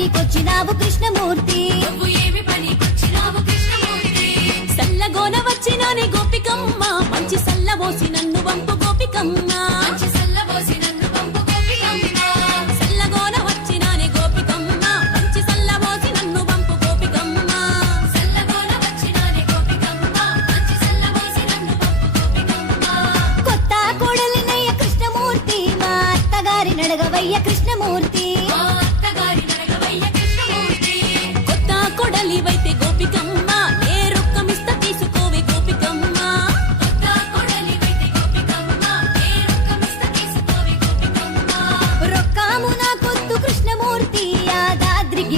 పనికొచ్చినావు కృష్ణమూర్తి సల్లగోన వచ్చినాని గోపికమ్మ మంచి సల్లబోసి నన్ను వంపు గోపికమ్మ సల్లగోన వచ్చినాని గోపికమ్మ మంచి సల్లబోసి నన్ను వంపు గోపికమ్మ కొత్త కోడలినయ్య కృష్ణమూర్తి మా అత్తగారి నడగవయ్య కృష్ణమూర్తి